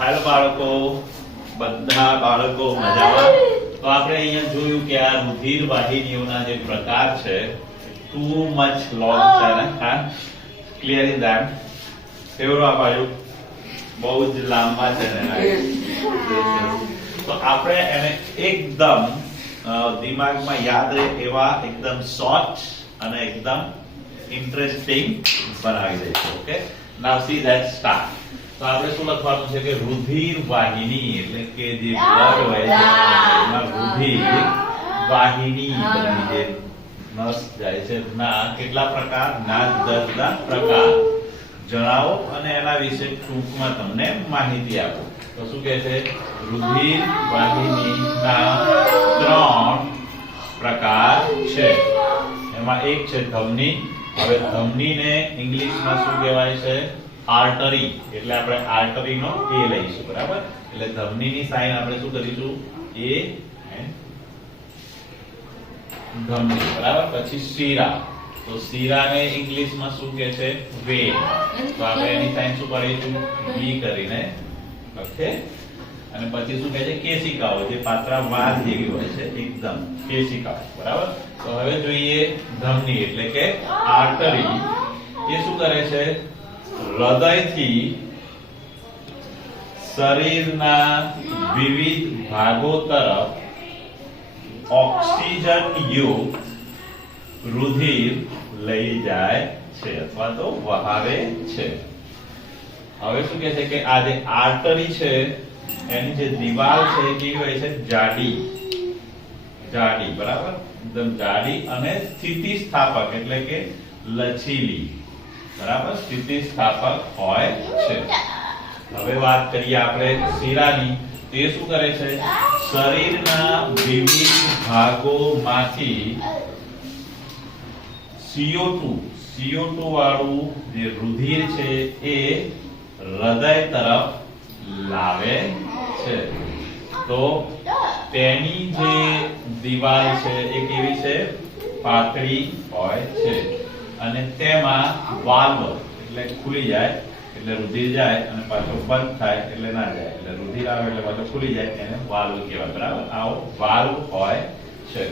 હાલો બાળકો, બધા બાળકો મજામાં? તો આપણે અહીંયા જોયું કે આ રુધિર વાહિનીઓના જે પ્રકાર છે ટુ મચ લોંગ છે ને, હા ક્લિયર ઇન ધેટ કેવડું આપાયું બહુ જ લાંબા છે ને. તો આપણે એને એકદમ દિમાગમાં યાદ રહે એવા એકદમ શોર્ટ અને એકદમ ઇન્ટરેસ્ટિંગ બનાવી દઈશું. Okay, now C that start. તો આપણે શું લખવાનું છે કે રુધિર વાહિની એટલે કે જે બ્લડ હોય છે એમાં રુધિર વાહિની બની જે નસ જાય છે ના કેટલા પ્રકાર ના 10 પ્રકાર જણાવો અને એના વિશે ટૂંકમાં તમને માહિતી આપો. તો શું કહે છે? રુધિર વાહિનીના 3 પ્રકાર છે. એમાં એક છે ધમની. હવે ધમનીને ઇંગ્લિશમાં શું કહેવાય છે? આર્ટરી. એટલે આપણે આર્ટરી નો એ લઈશું, બરાબર? એટલે ધમનીની સાઇન આપણે શું કરીશું? એ ધમની, બરાબર? પછી શિરા. તો શિરાને ઇંગ્લિશમાં શું કહે છે? વેન. તો આપણે એની સાઇન શું કરીશું? બી કરીને. ઓકે, અને પછી શું કહે છે? કેશિકાઓ, જે પાતળા વાલ જેવી હોય છે એકદમ કેશિકાઓ, બરાબર? તો હવે જોઈએ ધમની એટલે કે આર્ટરી. એ શું કરે છે? હૃદયથી શરીરના વિવિધ ભાગો તરફ ઓક્સિજન યુક્ત રુધિર લઈ જાય છે અથવા તો વહાવે છે. હવે શું કહે છે કે આ જે આર્ટરી છે એની જે દિવાલ છે એ કેવી હોય છે? જાડી, બરાબર? એકદમ જાડી અને સ્થિતિસ્થાપક એટલે કે લચીલી, બરાબર? સ્થિતિસ્થાપક હોય છે. હવે વાત કરીએ આપણે શિરાની. તે શું કરે છે? શરીરના વિવિધ ભાગોમાંથી CO2 વાળું જે રુધિર છે એ હૃદય તરફ લાવે છે. તો તેની જે દિવાલ છે એ કેવી છે? પાતળી હોય છે અને તેમાં વાલ્વ એટલે ખુલી જાય એટલે રુધિર જાય અને પાછો બંધ થાય એટલે ના જાય. એટલે રુધિર આવે એટલે પાછો ખુલી જાય એને વાલ્વ કહેવાય, બરાબર? આવો વાલ્વ હોય છે.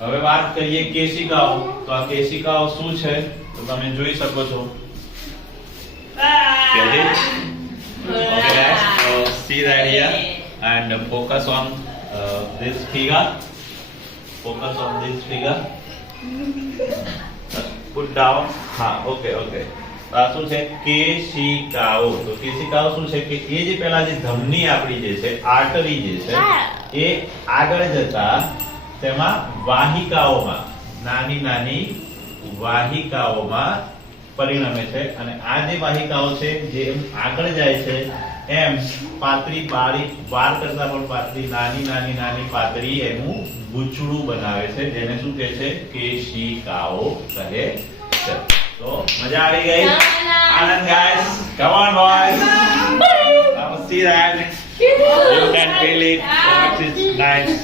હવે વાત કરીએ કેશિકાઓ. તો આ કેશિકાઓ શું છે? તો તમે જોઈ શકો છો. Get it? Okay guys, so see that here and focus on this figure. Focus on this figure. Put down. હા, okay. આ શું છે? કેશિકાઓ. તો કેશિકાઓ શું છે કે એ જે પહેલા જે ધમની આપણી જે છે આર્ટરી જે છે એ આગળ જતા તેમાં વાહિકાઓમાં નાની વાહિકાઓમાં પરિણમે છે અને આ જે વાહિકાઓ છે જે આગળ જાય છે એમ પાતળી બારીક વાર કરતા પણ પાતળી નાની પાતળી એનું ગૂંચળું બનાવે છે જેને શું કહે છે? કેશિકાઓ કહે છે. તો મજા આવી ગઈ? આનંદ guys, come on boys, now see that you can feel it. It's nice.